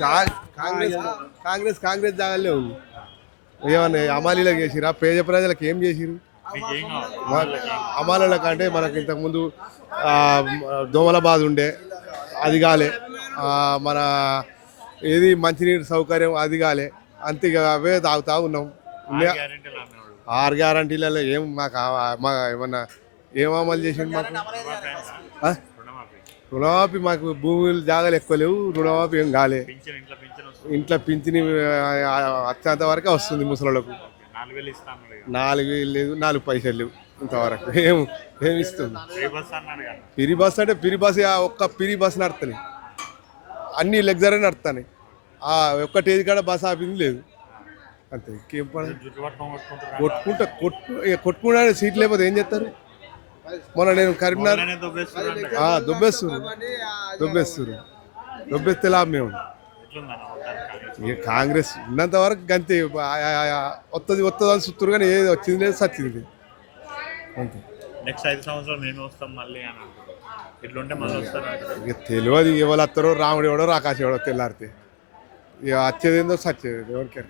కా- కాంగ్రెస్ కాంగ్రెస్ కాంగ్రెస్ జాగాలే ఉంది ఏమన్నా అమాలీలకు చేసిరా? పేద ప్రజలకు ఏం చేసిరు? మీకు ఏం కావాలి? అమాలీల కంటే మనకి ఇంతకుముందు దోమల బాధ ఉండే అది కాలే. మన ఏది మంచినీరు సౌకర్యం అది కాలే. అంతే ఇక అవే తాగుతా ఉన్నాం. ఆరు గ్యారంటీలలో ఏం మాకు మా ఏమన్నా ఏం అమలు చేసింది మాకు? రుణమాఫీ రుణమాఫీ మాకు భూములు జాగాలు ఎక్కువ లేవు రుణమాఫీ ఏం కాలే. ఇంట్లో పింఛన్ వచ్చేంత వరకే వస్తుంది ముసలోళ్ళకు. నాలుగు వేలు లేదు నాలుగు పైసలు లేవు ఇంతవరకు. ఏం ఏం ఇస్తుంది? పిరి బస్ అంటే పిరి బస్ ఒక్క పిరి బస్ నడుతుంది అన్ని లగ్జరీ నడుస్తాయి ఆ ఒక్క తేదీ కాడ బస్ ఆపింది లేదు. అంతే ఇంకేం పని? కొట్టుకుంటా కొట్టు కొట్టుకుంటా సీట్ లేకపోతే ఏం చేస్తారు? మొన్న నేను కరీంనగర్ దొబ్బేస్తున్నారు దొబ్బేస్తున్నారు దొబ్బేస్తే లాభం మేము ఇక కాంగ్రెస్ ఉన్నంత వరకు గంతే. వస్తుంది వస్తుంది అని సుత్తూరు కానీ ఏది వచ్చింది లేదు సచ్చింది అంతే. నెక్స్ట్ ఐదు సంవత్సరాలు మేము వస్తాం మళ్ళీ అని అంటారు ఇట్లుంటే మళ్ళీ వస్తారు అంటారు ఇక తెలియదు ఎవరు వస్తారో రాముడు ఎవడో రాకాశ ఎవడో తెల్లారితే. ఇక వచ్చేది ఏందో సచ్చేది ఎవరికి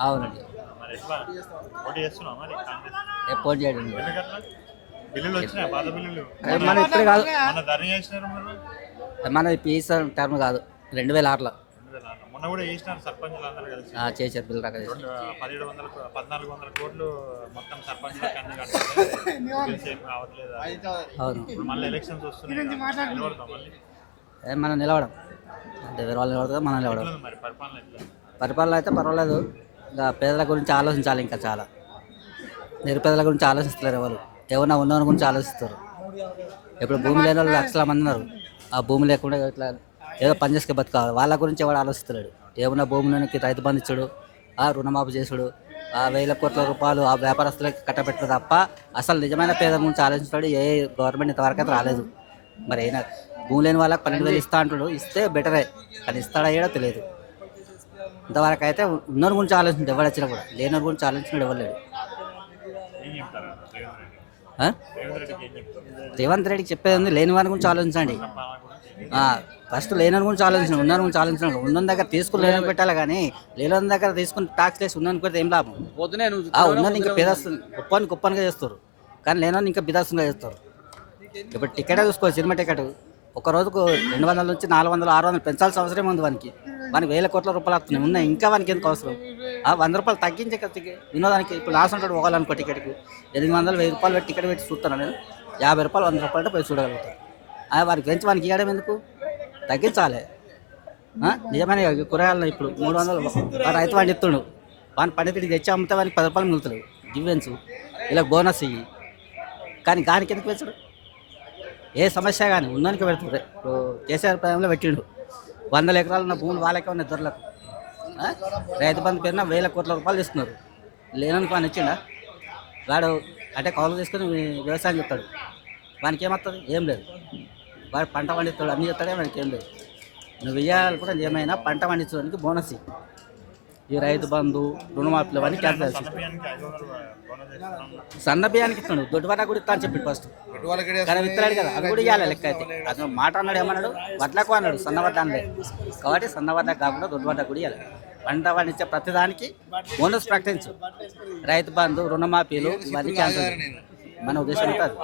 అవునండి. ఎప్పుడు చేయడం మన ఇప్పుడు కాదు. మనది పీస్ టర్మ్ కాదు. రెండు వేల ఆరులో. మొన్న కూడా చేసినారు సర్పంచులు అందరూ కలిసి. ఆ, చేశారు బిల్ రకాలు పదిహేడు వందల పద్నాలుగు వందల కోట్లు మొత్తం సర్పంచులకు అన్ని కావట్లేదు అవును. మళ్ళీ ఎలక్షన్స్ వస్తున్నాయి మనం నిలవడం అంటే వేరే వాళ్ళు నిలబడతాం మనం నిలవడం ఎట్లుంది మరి పరిపాలన అయితే పర్వాలేదు. ఇంకా పేదల గురించి ఆలోచించాలి ఇంకా చాలా. నిరుపేదల గురించి ఆలోచిస్తారు ఎవరు. ఎవరన్నా ఉన్నవారి గురించి ఆలోచిస్తారు. ఇప్పుడు భూమి లేని వాళ్ళు లక్షల మంది ఉన్నారు. ఆ భూమి లేకుండా ఇట్లా ఏదో పని చేసుకే బతకాలి. వాళ్ళ గురించి ఎవడు ఆలోచిస్తున్నాడు ఏమన్నా భూమిలోనికి రైతు బంధు ఇచ్చుడు ఆ రుణమాఫీ చేసుడు ఆ వేల కోట్ల రూపాయలు ఆ వ్యాపారస్తులకి కట్టబెట్టడు తప్ప అసలు నిజమైన పేద గురించి ఆలోచించాడు ఏ గవర్నమెంట్ ఇంతవరకు అయితే రాలేదు. మరి అయినా భూమి లేని వాళ్ళకి పన్నెండు వేలు ఇస్తా అంటాడు. ఇస్తే బెటరే. కానీ ఇస్తాడా ఏడో తెలియదు. ఇంతవరకు అయితే ఉన్నోరి గురించి ఆలోచించాడు. ఎవరు వచ్చినా కూడా. లేనోరి గురించి ఆలోచించినాడు ఎవరు లేడు. రేవంత్ రెడ్డికి చెప్పేది ఉంది. లేని వారి గురించి ఆలోచించండి. ఫస్ట్ లేని గురించి ఆలోచించండి. ఉన్న గురించి ఆలోచించండి. ఉన్న దగ్గర తీసుకుని లేని పెట్టాలి కానీ లేని దగ్గర తీసుకుని ట్యాక్స్ వేసి ఉన్న పెడితే ఏం లాభం? ఆ ఉన్నది ఇంకా పేదస్తుంది గొప్పని గొప్పనిగా చేస్తారు. కానీ లేనోని ఇంకా బిదాస్తుంగా చేస్తారు. ఇప్పుడు టికెట్ చూసుకో సినిమా టికెట్ ఒక రోజుకు రెండు వందల నుంచి నాలుగు వందలు ఆరు వందలు పెంచాల్సిన అవసరం ఉంది వానికి. వానికి వేల కోట్ల రూపాయలు వస్తున్నాయి ఉన్నాయి. ఇంకా వానికి ఎందుకు అవసరం? ఆ వంద రూపాయలు తగ్గించే కదా వినోదానికి ఇప్పుడు లాస్ట్ ఉంటాడు పోవాలనుకో టికెట్కి. ఎనిమిది వందలు వెయ్యి రూపాయలు పెట్టి టికెట్ పెట్టి చూస్తాను నేను. యాభై రూపాయలు వంద రూపాయలు అంటే పోయి చూడగలుగుతాను ఆ వారికి పెంచి వానికి ఇవ్వడం ఎందుకు? తగ్గించాలి. నిజమైన కూరగాయలు ఇప్పుడు మూడు వందలు రైతు వాడిని ఇస్తుండు వాని పండితుడికి తెచ్చి అమ్మితే వానికి పది రూపాయలు మిగులుతుంది గివ్వెన్స్ ఇలా బోనస్ ఇవి కానీ గానికి ఎందుకు పెంచడు? ఏ సమస్య కానీ ఉన్నానికి పెడుతుంది. ఇప్పుడు కేసీఆర్ ప్రాయంలో పెట్టిండు. వందల ఎకరాలు ఉన్న భూములు వాళ్ళకే ఉన్న దొరలకు. రైతు బంధు పేరున వేల కోట్ల రూపాయలు ఇస్తున్నారు లేననికి వాడిని ఇచ్చిండా వాడు అంటే కౌలు తీసుకొని వ్యవసాయం చెప్తాడు వానికి ఏమవుతుంది ఏం లేదు. వాడు పంట పండిస్తాడు అన్ని చెప్తాడే వానికి ఏం లేదు. నువ్వు ఇవ్వాలి కూడా ఏమైనా పంట పండించడానికి బోనస్ ఈ రైతు బంధు రుణమాఫీలు అవన్నీ క్యాన్సిల్ చేసి సన్న బియ్యానికి ఇస్తాడు దొడ్డుబాట కూడా ఇస్తా అని చెప్పి ఫస్ట్ కానీ విత్తనాడు కదా అది కూడా ఇవ్వాలి లెక్క అయితే. అతను మాట అన్నాడు ఏమన్నాడు? వడ్లకు అన్నాడు సన్న వడ్డ అనలేదు కాబట్టి సన్న వడ్డ కాకుండా దొడ్డుబాట కూడా ఇవ్వాలి పంట పండించే ప్రతిదానికి బోనస్ ప్రకటించు. రైతు బంధు రుణమాఫీలు ఇవన్నీ క్యాన్సిల్ మన ఉద్దేశం ఉంటుంది